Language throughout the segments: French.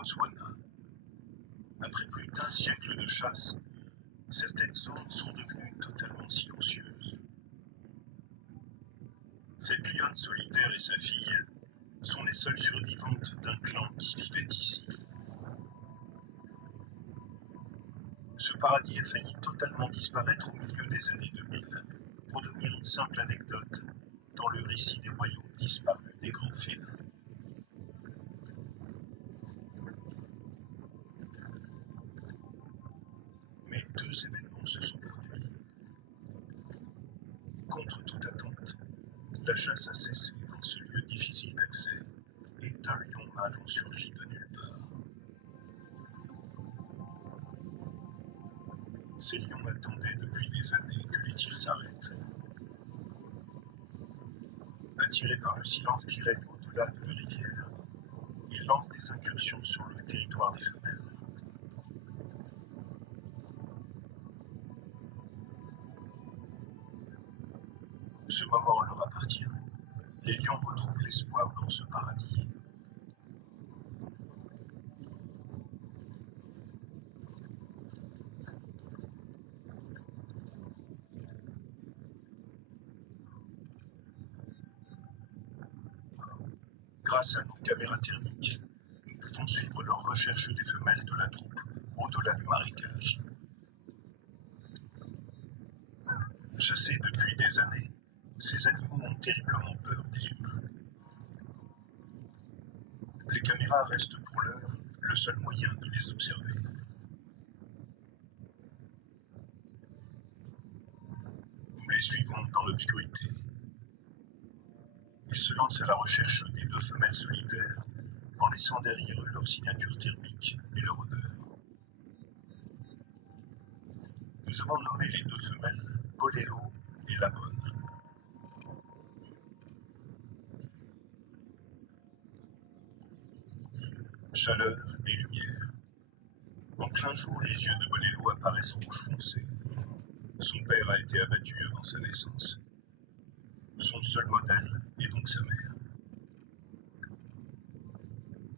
Botswana. Après plus d'un siècle de chasse, certaines zones sont devenues totalement silencieuses. Cette lionne solitaire et sa fille sont les seules survivantes d'un clan qui vivait ici. Ce paradis a failli totalement disparaître au milieu des années 2000 pour devenir une simple anecdote dans le récit des royaumes disparus des grands félins. Mais deux événements se sont produits. Contre toute attente, la chasse a cessé dans ce lieu difficile d'accès et deux lions mâles ont surgi de nulle part. Ces lions attendaient depuis des années que les tirs s'arrêtent. Attirés par le silence qui règne au-delà de la rivière, ils lancent des incursions sur le territoire des femelles. Ce moment leur appartient. Les lions retrouvent l'espoir dans ce paradis. Grâce à nos caméras thermiques, nous pouvons suivre leurs recherches des femelles de la troupe au-delà du marécage. Chassés depuis des années, ces animaux ont terriblement peur des humains. Les caméras restent pour l'heure le seul moyen de les observer. Nous les suivons dans l'obscurité. Ils se lancent à la recherche des deux femelles solitaires en laissant derrière eux leur signature thermique et leur odeur. Nous avons nommé les deux femelles Polelo et Lamone. Chaleur et lumière. En plein jour, les yeux de Polelo apparaissent rouge foncé. Son père a été abattu avant sa naissance. Son seul modèle est donc sa mère.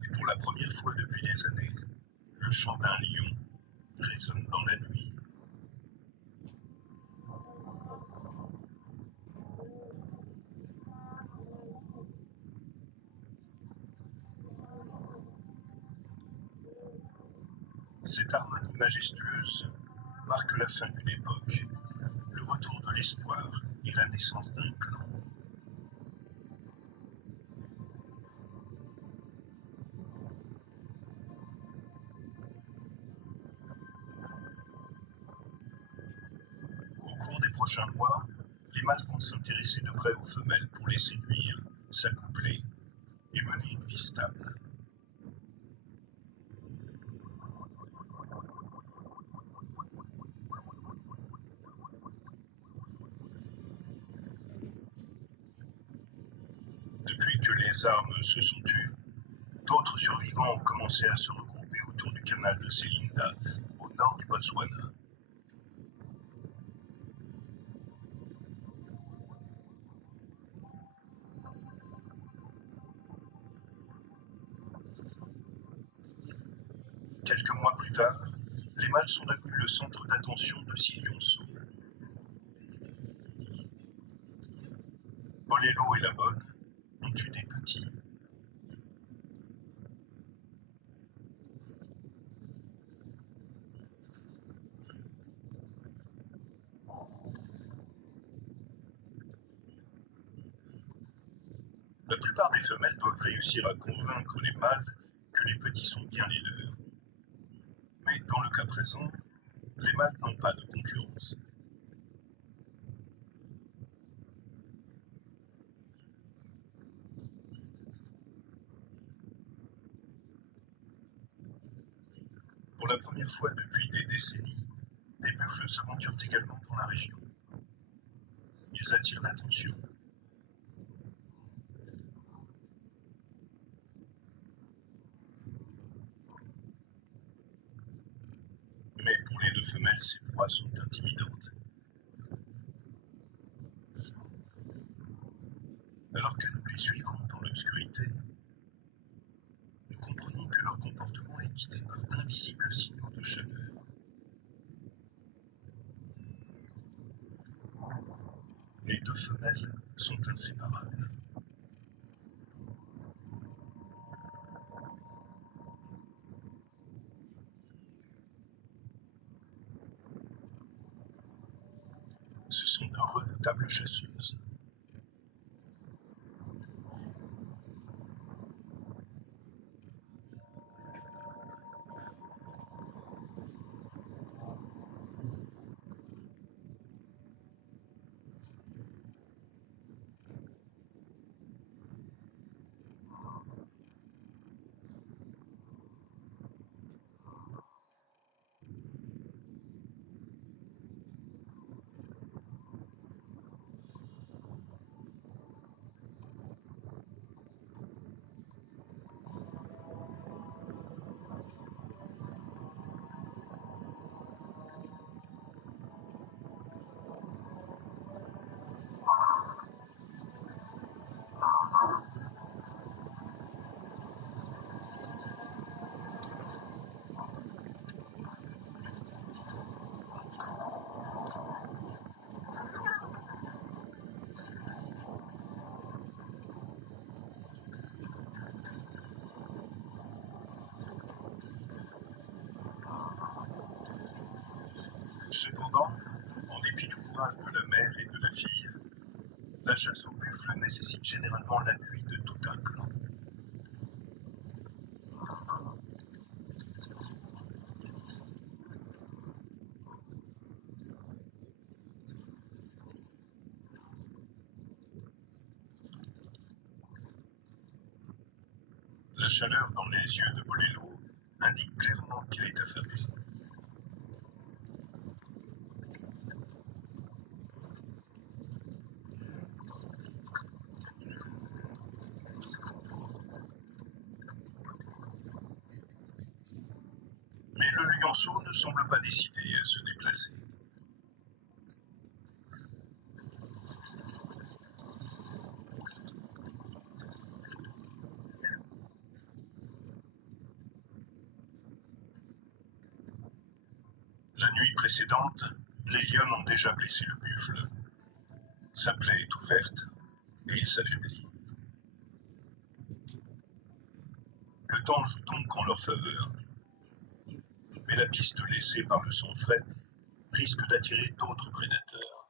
Et pour la première fois depuis des années, le chant d'un lion résonne dans la nuit. Cette harmonie majestueuse marque la fin d'une époque, le retour de l'espoir et la naissance d'un clan. Au cours des prochains mois, les mâles vont s'intéresser de près aux femelles pour les séduire, s'accoupler et mener une vie stable. Depuis que les armes se sont tues, d'autres survivants ont commencé à se regrouper autour du canal de Selinda, au nord du Botswana. Quelques mois plus tard, les mâles sont devenus le centre d'attention de 6 lionceaux. Polelo et Lamone ont eu des petits. La plupart des femelles doivent réussir à convaincre les mâles que les petits sont bien les leurs. Mais dans le cas présent, les mâles n'ont pas de concurrence. Pour la première fois depuis des décennies, des buffles s'aventurent également dans la région. Ils attirent l'attention. Mais pour les deux femelles, ces proies sont intimidantes. Alors que nous les suivons dans l'obscurité, nous comprenons que leur comportement rapides, invisibles signaux de chaleur. Les deux femelles sont inséparables. Ce sont de redoutables chasseuses. Cependant, en dépit du courage de la mère et de la fille, la chasse au buffle nécessite généralement l'appui de tout un clan. La chaleur dans les yeux de Bolello indique clairement qu'il est affamé. Mais le lionceau ne semble pas décidé à se déplacer. La nuit précédente, les lions ont déjà blessé le buffle. Sa plaie est ouverte et il s'affaiblit. Le temps joue donc en leur faveur. Mais la piste laissée par le sang frais risque d'attirer d'autres prédateurs.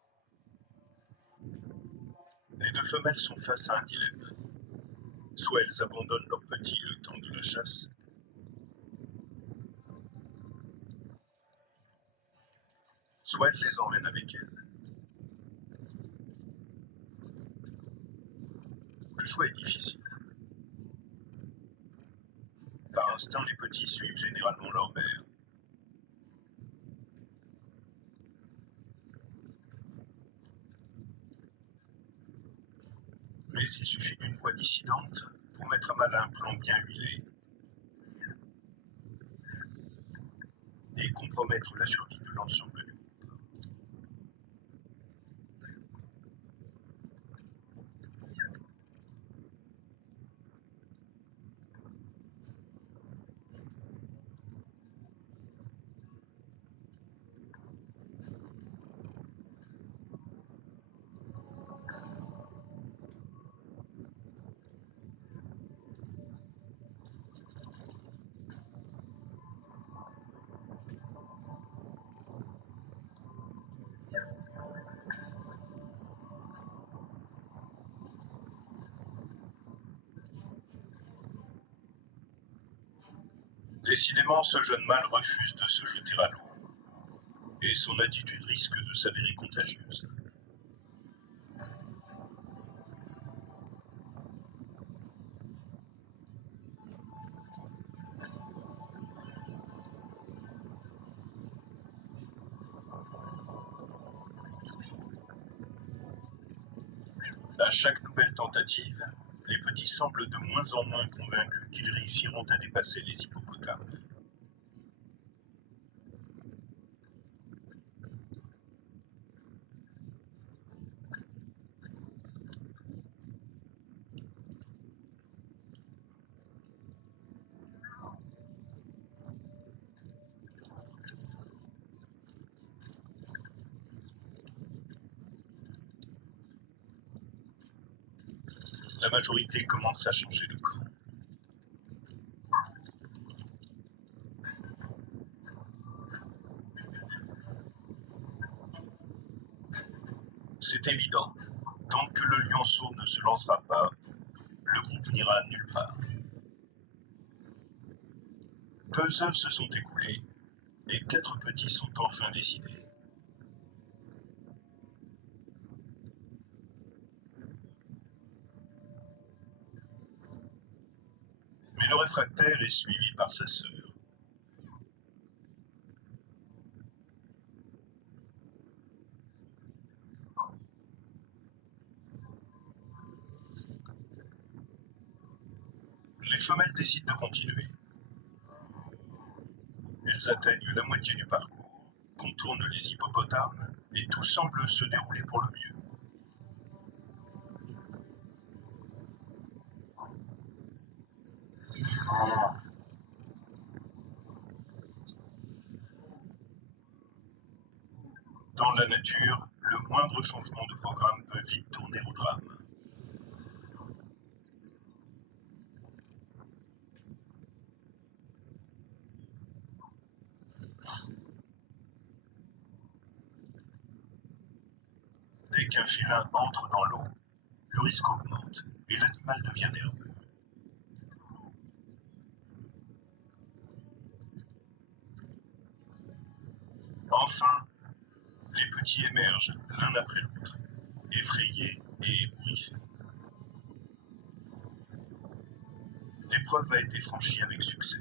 Les deux femelles sont face à un dilemme. Soit elles abandonnent leurs petits le temps de la chasse, soit elles les emmènent avec elles. Le choix est difficile. Par instinct, les petits suivent généralement leur mère. Mais il suffit d'une voix dissidente pour mettre à mal un plan bien huilé et compromettre la survie de l'ensemble du groupe. Décidément, ce jeune mâle refuse de se jeter à l'eau, et son attitude risque de s'avérer contagieuse. À chaque nouvelle tentative, les petits semblent de moins en moins convaincus qu'ils réussiront à dépasser les hippopotames. La majorité commence à changer de camp. C'est évident, tant que le lionceau ne se lancera pas, le groupe n'ira nulle part. 2 heures se sont écoulées et 4 petits sont enfin décidés. Mais le réfractaire est suivi par sa sœur. Les femelles décident de continuer. Elles atteignent la moitié du parcours, contournent les hippopotames et tout semble se dérouler pour le mieux. Dans la nature, le moindre changement de programme peut vite tourner au drame. Dès qu'un félin entre dans l'eau, le risque augmente et l'animal devient nerveux. Enfin, les petits émergent l'un après l'autre, effrayés et ébouriffés. L'épreuve a été franchie avec succès.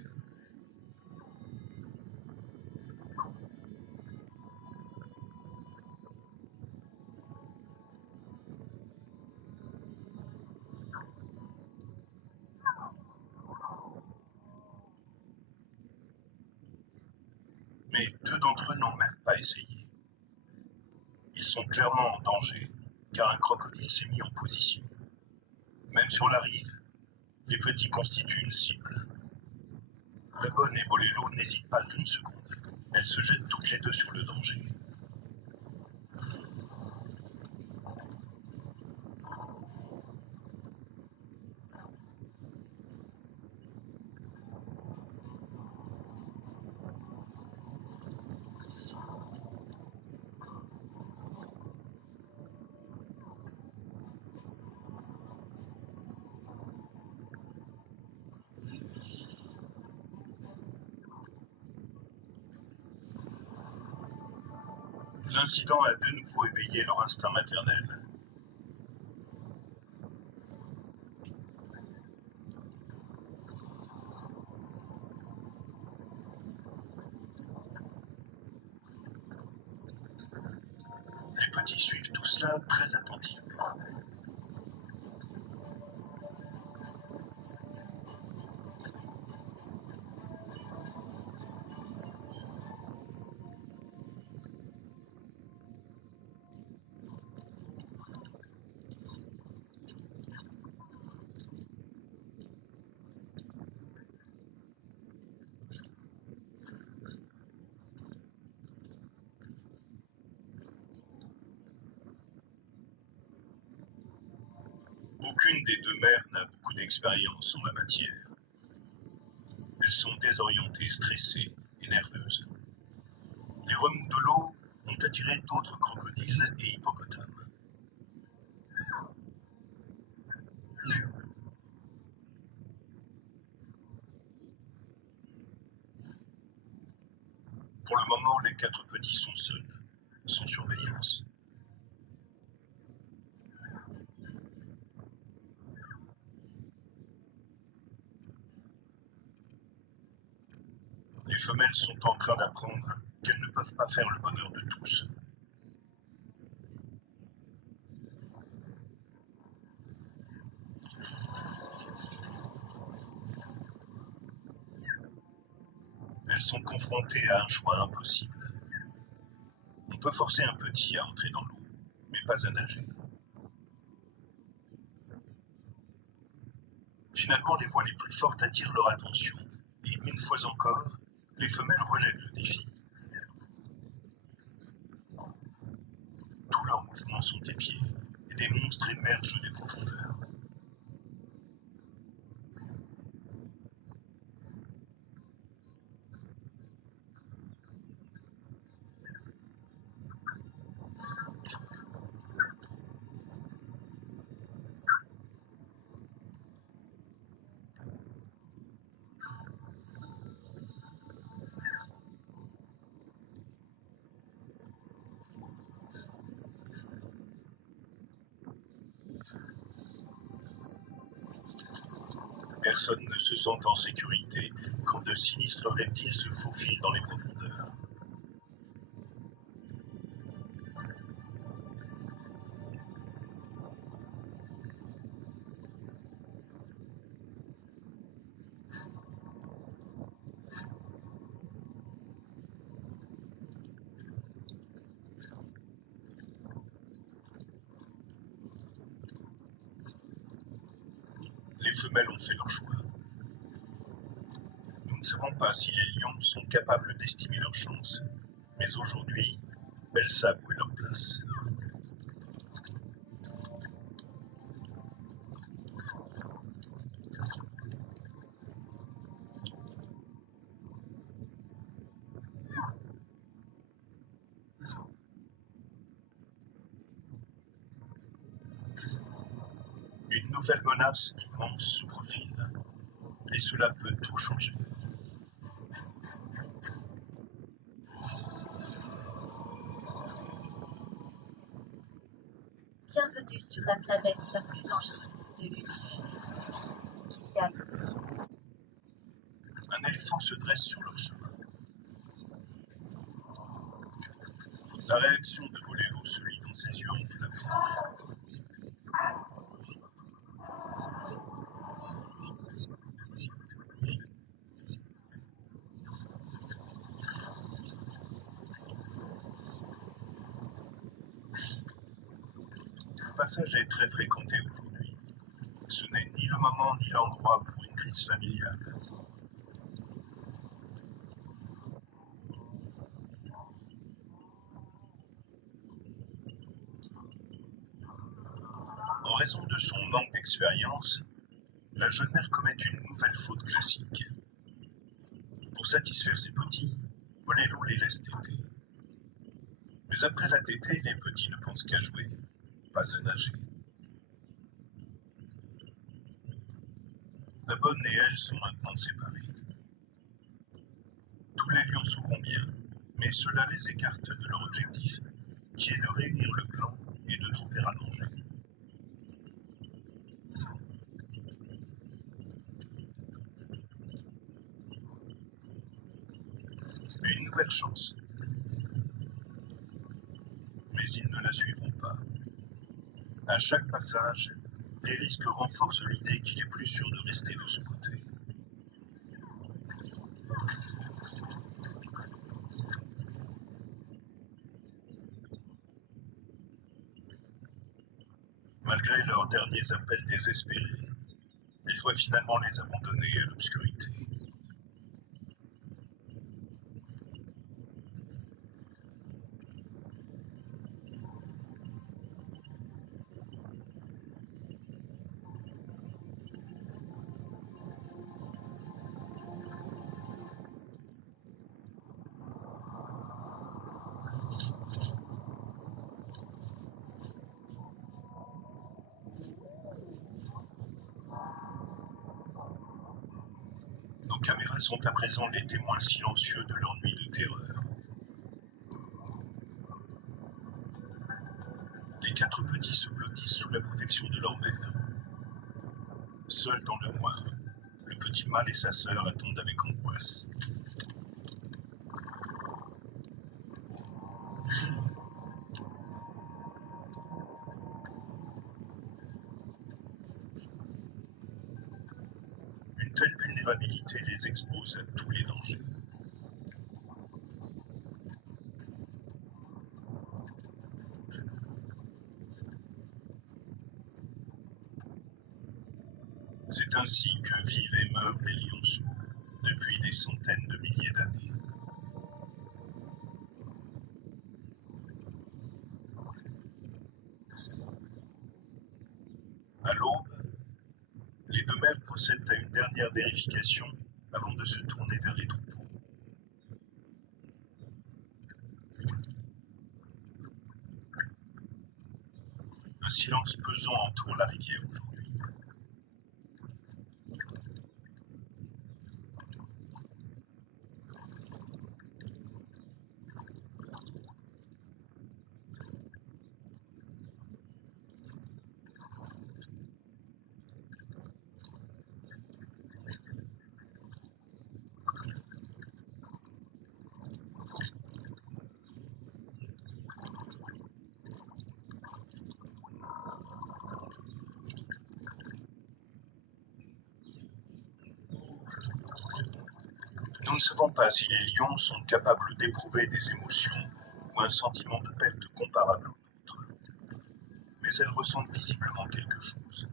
Mais 2 d'entre eux n'ont même pas essayé. Ils sont clairement en danger, car un crocodile s'est mis en position. Même sur la rive, les petits constituent une cible. La bonne et Bolello n'hésitent pas une seconde. Elles se jettent toutes les deux sur le danger. L'incident a de nouveau éveillé leur instinct maternel. Les petits suivent tout cela très attentivement. Aucune des 2 mères n'a beaucoup d'expérience en la matière. Elles sont désorientées, stressées et nerveuses. Les remous de l'eau ont attiré d'autres crocodiles et hippopotames. Pour le moment, les 4 petits sont seuls, sans surveillance. Les femelles sont en train d'apprendre qu'elles ne peuvent pas faire le bonheur de tous. Elles sont confrontées à un choix impossible. On peut forcer un petit à entrer dans l'eau, mais pas à nager. Finalement, les voix les plus fortes attirent leur attention, et une fois encore, les femelles relèvent le défi. Tous leurs mouvements sont épiés, et des monstres émergent des profondeurs. Personne ne se sent en sécurité quand de sinistres reptiles se faufilent dans les profondeurs. Les femelles ont fait leur choix. Nous ne savons pas si les lions sont capables d'estimer leurs chances, mais aujourd'hui, elles savent où est leur place. Une nouvelle menace immense se profile, et cela peut tout changer. Bienvenue sur la planète la plus dangereuse de l'univers. Qu'est-ce qu'il y a ici? Un éléphant se dresse sur leur chemin. La réaction de Boléro se lit dans ses yeux enflammés. Le passage est très fréquenté aujourd'hui. Ce n'est ni le moment ni l'endroit pour une crise familiale. En raison de son manque d'expérience, la jeune mère commet une nouvelle faute classique. Pour satisfaire ses petits, Boléro les laisse téter. Mais après la tétée, les petits ne pensent qu'à jouer, pas à nager. La bonne et elle sont maintenant séparées. Tous les lions s'ouvront bien, mais cela les écarte de leur objectif, qui est de réunir le clan et de trouver à manger. Une nouvelle chance. Mais ils ne la suivront pas. À chaque passage, les risques renforcent l'idée qu'il est plus sûr de rester de ce côté. Malgré leurs derniers appels désespérés, ils doivent finalement les abandonner à l'obscurité. Nos caméras sont à présent les témoins silencieux de leur nuit de terreur. Les quatre petits se blottissent sous la protection de leur mère. Seuls dans le noir, le petit mâle et sa sœur attendent avec angoisse. Une telle vulnérabilité les expose à tous les dangers. C'est ainsi que vivent et meurent les lionceaux depuis des centaines de milliers d'années. À l'aube, les deux mères procèdent à une dernière vérification avant de se tourner vers les troupeaux. Un silence pesant entoure la rivière aujourd'hui. savons pas si les lions sont capables d'éprouver des émotions ou un sentiment de perte comparable au nôtre, mais elles ressentent visiblement quelque chose.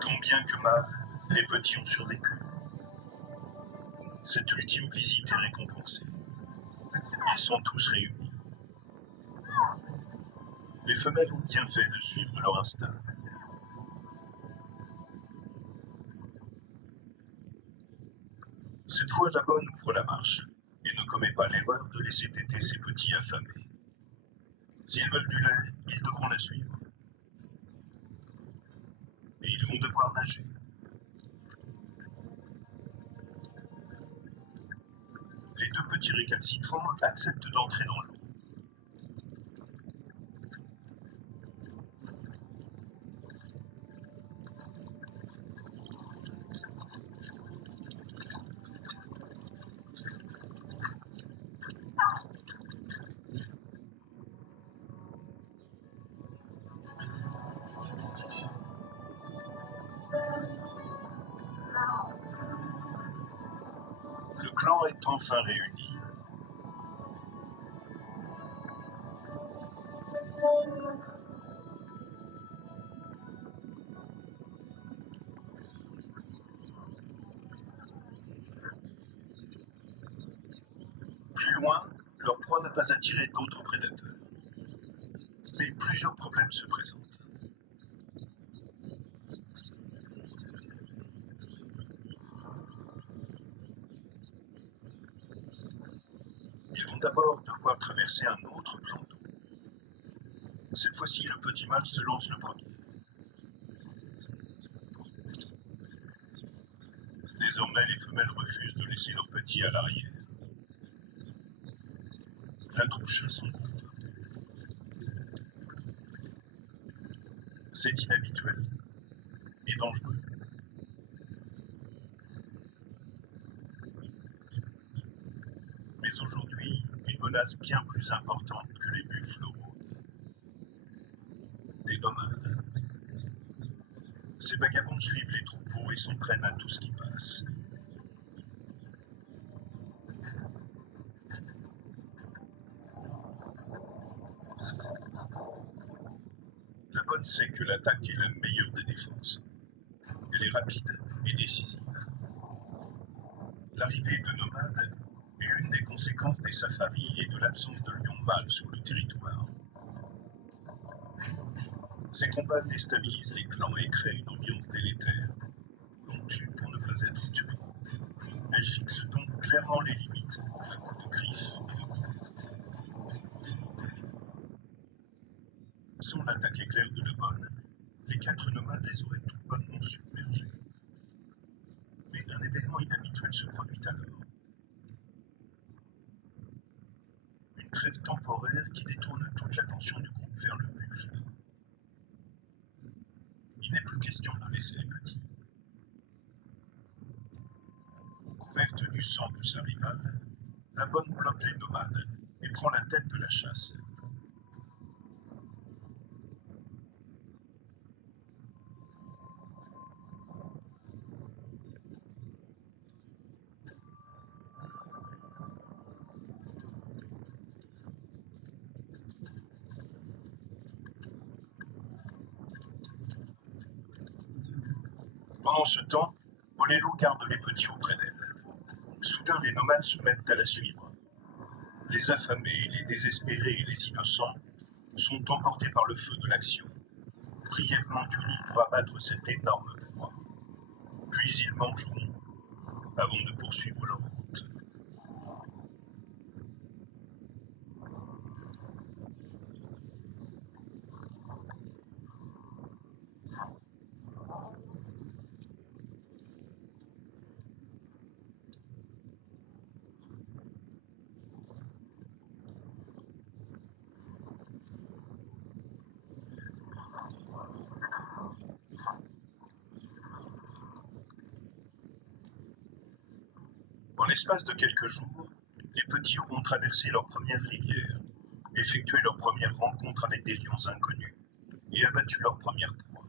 Tant bien que mal, les petits ont survécu. Cette ultime visite est récompensée. Ils sont tous réunis. Les femelles ont bien fait de suivre leur instinct. Cette fois, la bonne ouvre la marche et ne commet pas l'erreur de laisser téter ses petits affamés. S'ils veulent du lait, ils devront la suivre. Et ils vont devoir nager. Les deux petits récalcitrants acceptent d'entrer dans l'eau. Le clan est enfin réuni. Plus loin, leur proie n'a pas attiré d'autres prédateurs. Mais plusieurs problèmes se présentent. Ils vont d'abord devoir traverser un autre plan d'eau. Cette fois-ci, le petit mâle se lance le premier. Désormais, les femelles refusent de laisser leurs petits à l'arrière. La troupe chasse en groupe. C'est inhabituel et dangereux. Mais aujourd'hui, une menace bien plus importante que les buffles rôde. Des nomades. Ces vagabonds suivent les troupeaux et s'en prennent à tout ce qui passe. La bonne sait que l'attaque est la meilleure des défenses. Elle est rapide et décisive. L'arrivée de nomades est l'une des conséquences des safaris et de l'absence de lions mâles sur le territoire. Ces combats déstabilisent les clans et créent une ambiance délétère. On tue pour ne pas être tué. Elle fixe donc clairement les limites à coups de griffes et de crocs. Sans l'attaque éclair de la bonne, les 4 nomades les auraient tout bonnement submergés. Mais un événement inhabituel se produit alors. Une trêve temporaire qui détourne toute l'attention du groupe vers le buffle. Il n'est plus question de laisser les petits. Couverte du sang de sa rivale, la bonne bloque les nomades et prend la tête de la chasse. Pendant ce temps, Bolelo garde les petits auprès d'elle. Soudain, les nomades se mettent à la suivre. Les affamés, les désespérés et les innocents sont emportés par le feu de l'action, brièvement unis pour abattre cette énorme proie. Puis ils mangeront avant de poursuivre leur route. l'espace de quelques jours, les petits auront traversé leur première rivière, effectué leur première rencontre avec des lions inconnus et abattu leur première proie.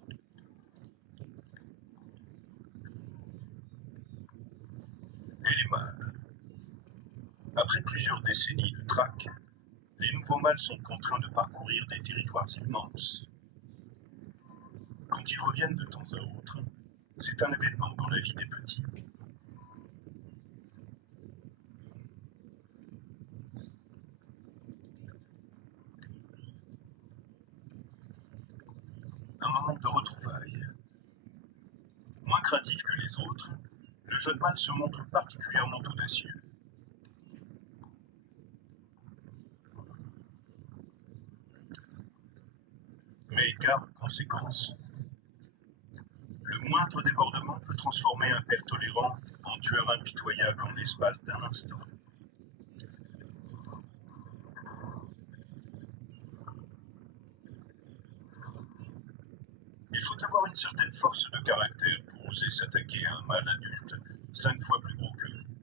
Et les mâles. Après plusieurs décennies de traque, les nouveaux mâles sont contraints de parcourir des territoires immenses. Quand ils reviennent de temps à autre, c'est un événement dans la vie des petits. Un moment de retrouvailles. Moins craintif que les autres, le jeune mâle se montre particulièrement audacieux. Mais garde conséquence. Le moindre débordement peut transformer un père tolérant en tueur impitoyable en l'espace d'un instant. Il faut avoir une certaine force de caractère pour oser s'attaquer à un mâle adulte 5 fois plus gros que vous.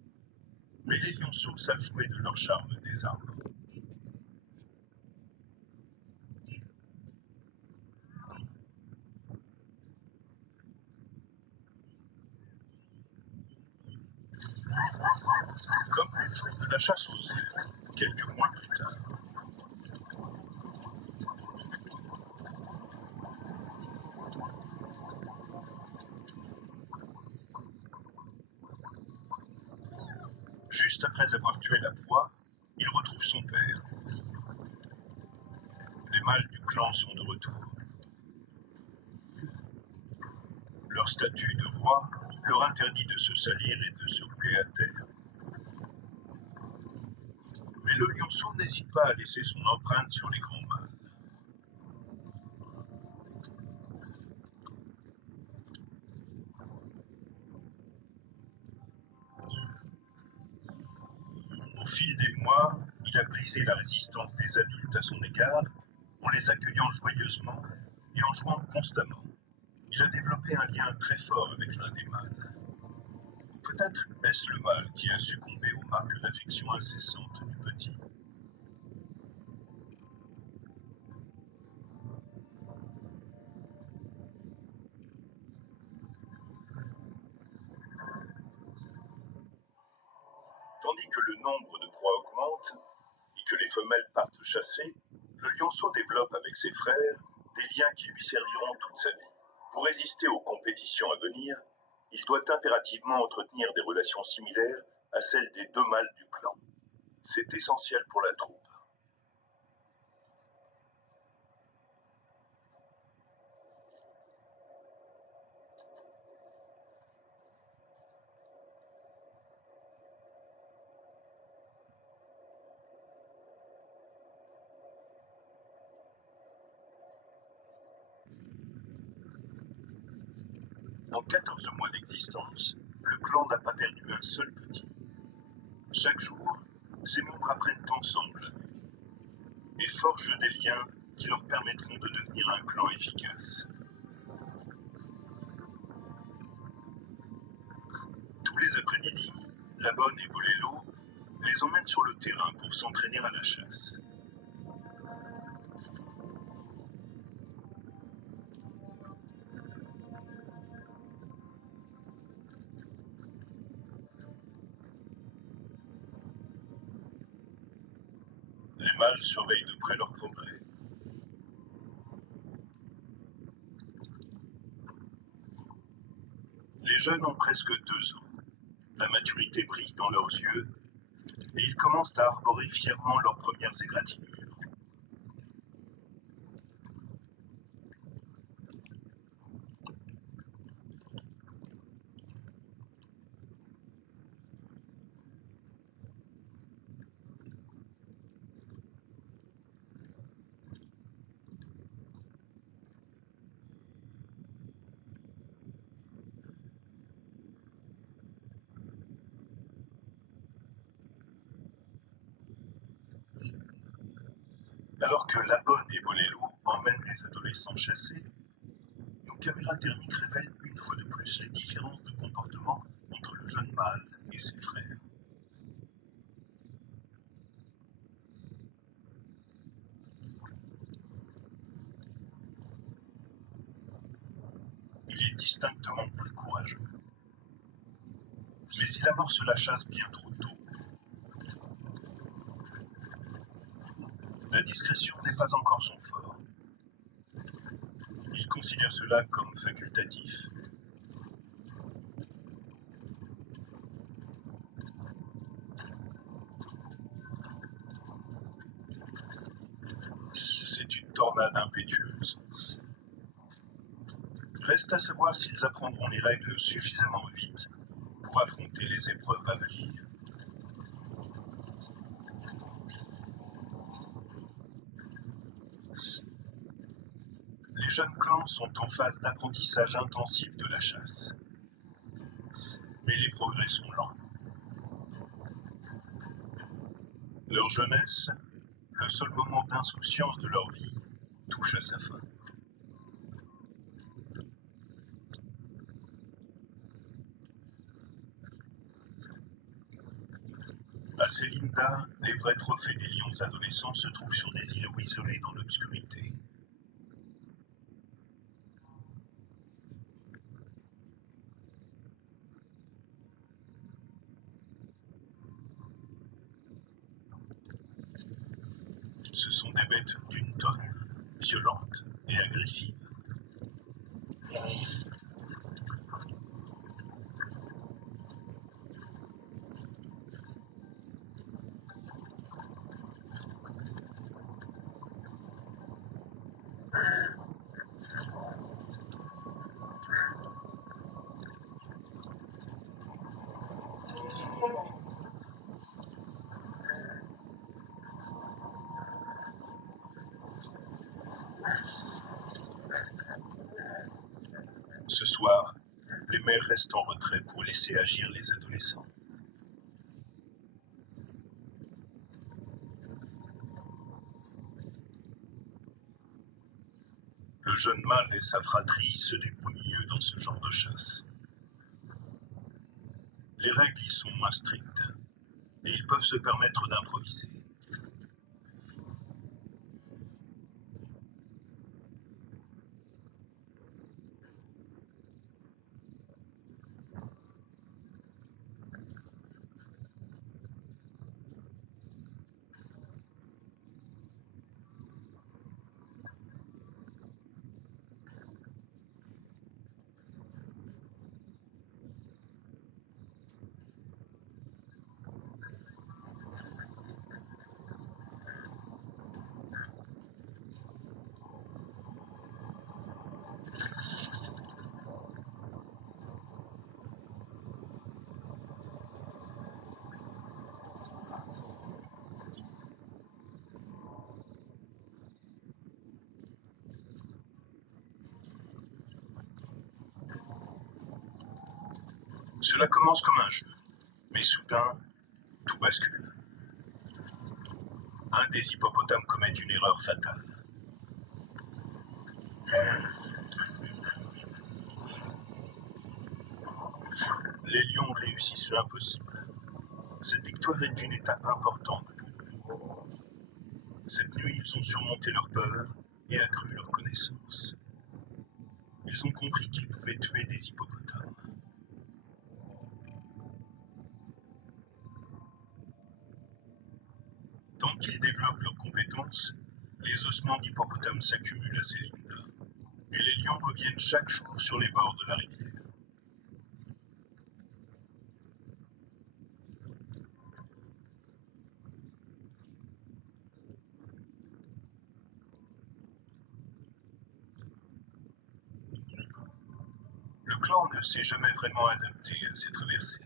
Mais les lionceaux savent jouer de leur charme des arbres. Comme le jour de la chasse aux œufs, quelques mois plus tard. Juste après avoir tué la proie, il retrouve son père. Les mâles du clan sont de retour. Leur statut de roi leur interdit de se salir et de se rouler à terre. Mais le lionceau n'hésite pas à laisser son empreinte sur les grands mâles. Au fil des mois, il a brisé la résistance des adultes à son égard en les accueillant joyeusement et en jouant constamment. Il a développé un lien très fort avec l'un des mâles. Peut-être est-ce le mâle qui a succombé aux marques d'affection incessantes du petit. Tandis que le nombre de proies augmente et que les femelles partent chasser, le lionceau développe avec ses frères des liens qui lui serviront toute sa vie. Pour résister aux compétitions à venir, il doit impérativement entretenir des relations similaires à celles des deux mâles du clan. C'est essentiel pour la troupe. En 14 mois d'existence, le clan n'a pas perdu un seul petit. Chaque jour, ses membres apprennent ensemble et forgent des liens qui leur permettront de devenir un clan efficace. Tous les après-midi, la bonne et Bolello les emmènent sur le terrain pour s'entraîner à la chasse. Les mâles surveillent de près leur progrès. Les jeunes ont presque 2 ans. La maturité brille dans leurs yeux et ils commencent à arborer fièrement leurs premières égratignures. Alors que la bonne et Bolello emmènent les adolescents chasser, nos caméras thermiques révèlent une fois de plus les différences de comportement entre le jeune mâle et ses frères. distinctement plus courageux. Mais il amorce la chasse bien trop tôt. La discrétion n'est pas encore son fort. Il considère cela comme facultatif. C'est une tornade impétueuse. Reste à savoir s'ils apprendront les règles suffisamment vite pour affronter les épreuves à venir. Les jeunes clans sont en phase d'apprentissage intensif de la chasse. Mais les progrès sont lents. Leur jeunesse, le seul moment d'insouciance de leur vie, touche à sa fin. À Célinda, les vrais trophées des lions adolescents se trouvent sur des îlots isolés dans l'obscurité. Ce sont des bêtes d'une tonne, violentes et agressives. Ce soir, les mères restent en retrait pour laisser agir les adolescents. Le jeune mâle et sa fratrie se débrouillent mieux dans ce genre de chasse. Les règles y sont moins strictes, et ils peuvent se permettre d'improviser. Cela commence comme un jeu, mais soudain, tout bascule. Un des hippopotames commet une erreur fatale. Les lions réussissent l'impossible. Cette victoire est une étape importante pour eux. Cette nuit, ils ont surmonté leur peur et accru leur connaissance. Ils ont compris qu'ils pouvaient tuer des hippopotames. Tant qu'ils développent leurs compétences, les ossements d'hippopotame s'accumulent à Célinda, et les lions reviennent chaque jour sur les bords de la rivière. Le clan ne s'est jamais vraiment adapté à ces traversées.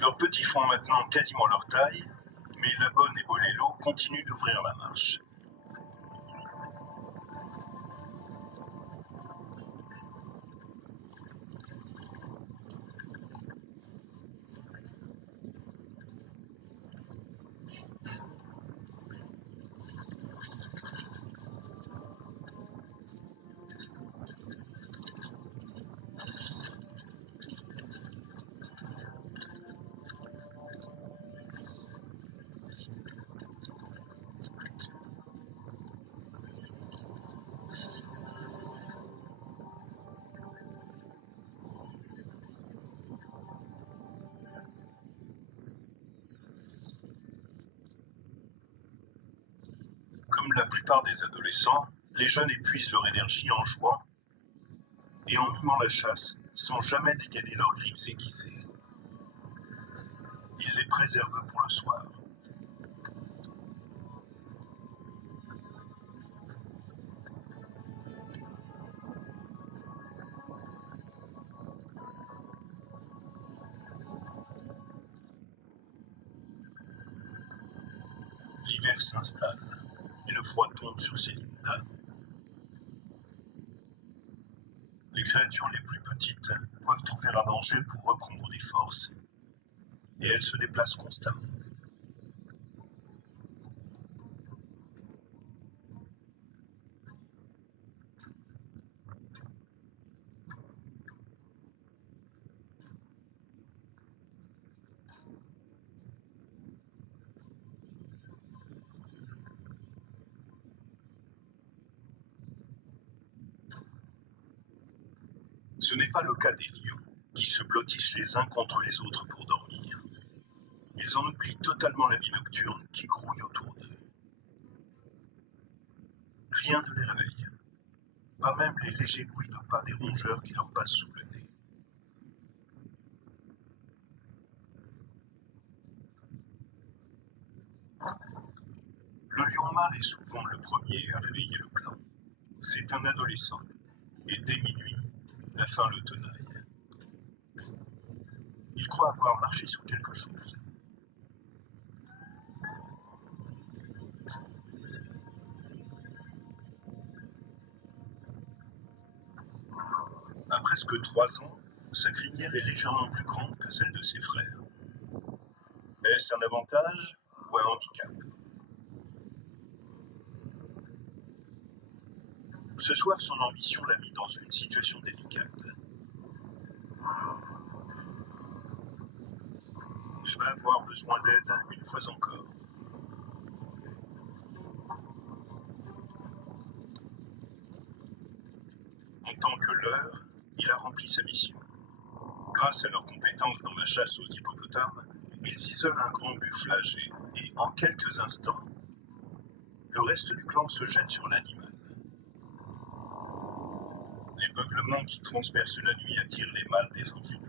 Leurs petits font maintenant quasiment leur taille, mais la bonne et Bolello continuent d'ouvrir la marche. Comme la plupart des adolescents, les jeunes épuisent leur énergie en jouant et en mimant la chasse sans jamais dégainer leurs griffes aiguisées. Ils les préservent pour le soir. L'hiver s'installe et le froid tombe sur ces lignes d'âme. Les créatures les plus petites doivent trouver à manger pour reprendre des forces, et elles se déplacent constamment. Ce n'est pas le cas des lions, qui se blottissent les uns contre les autres pour dormir. Ils en oublient totalement la vie nocturne qui grouille autour d'eux. Rien ne les réveille, pas même les légers bruits de pas des rongeurs qui leur passent sous le nez. Le lion mâle est souvent le premier à réveiller le clan. C'est un adolescent, et dès minuit, la faim le tenaille. Il croit avoir marché sur quelque chose. À presque 3 ans, sa crinière est légèrement plus grande que celle de ses frères. Est-ce un avantage ou un handicap? Ce soir, son ambition l'a mis dans une situation délicate. Il va avoir besoin d'aide une fois encore. En tant que leurre, il a rempli sa mission. Grâce à leurs compétences dans la chasse aux hippopotames, ils isolent un grand buffle âgé et, en quelques instants, le reste du clan se jette sur l'animal. Les beuglements qui transpercent la nuit attirent les mâles des environs.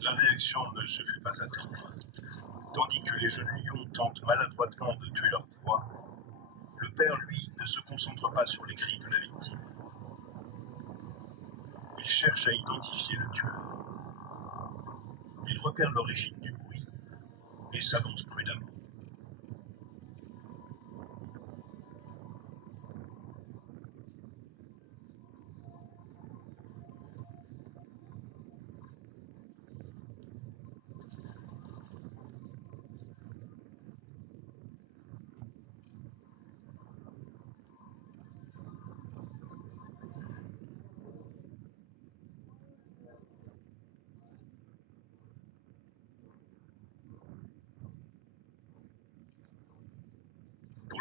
La réaction ne se fait pas attendre. Tandis que les jeunes lions tentent maladroitement de tuer leur proie, le père, lui, ne se concentre pas sur les cris de la victime. Il cherche à identifier le tueur. Il repère l'origine du bruit et s'avance prudemment.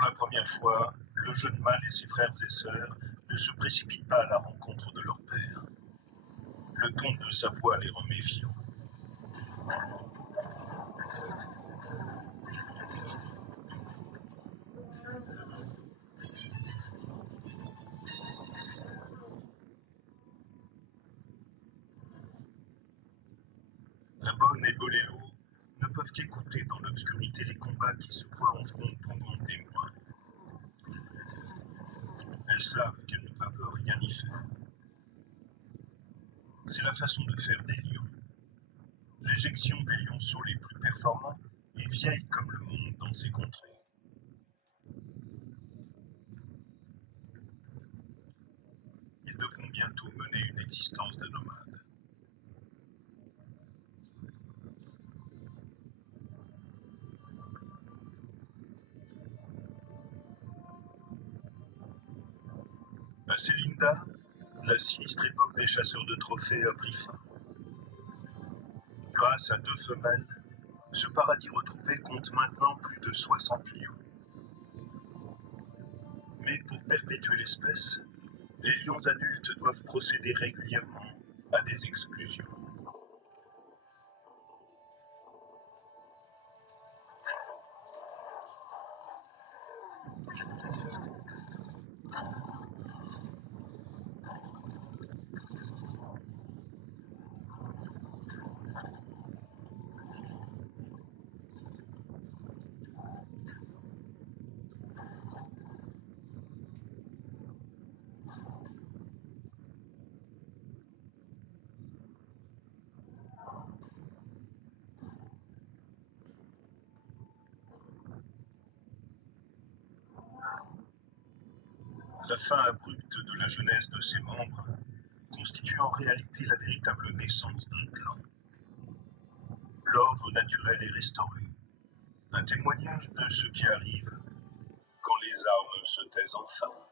la première fois, le jeune mâle et ses frères et sœurs ne se précipitent pas à la rencontre de leur père. Le ton de sa voix les rend méfiants. La bonne et Boléro ne peuvent qu'écouter dans l'obscurité les combats qui se prolongeront pendant des mois. Elles savent qu'elles ne peuvent rien y faire. C'est la façon de faire des lions. L'éjection des lionceaux les plus performants est vieille comme le monde dans ces contrées. Ils devront bientôt mener une existence de nomades. À Célinda, la sinistre époque des chasseurs de trophées a pris fin. Grâce à 2 femelles, ce paradis retrouvé compte maintenant plus de 60 lions. Mais pour perpétuer l'espèce, les lions adultes doivent procéder régulièrement à des exclusions. La fin abrupte de la jeunesse de ses membres constitue en réalité la véritable naissance d'un clan. L'ordre naturel est restauré, un témoignage de ce qui arrive quand les armes se taisent enfin.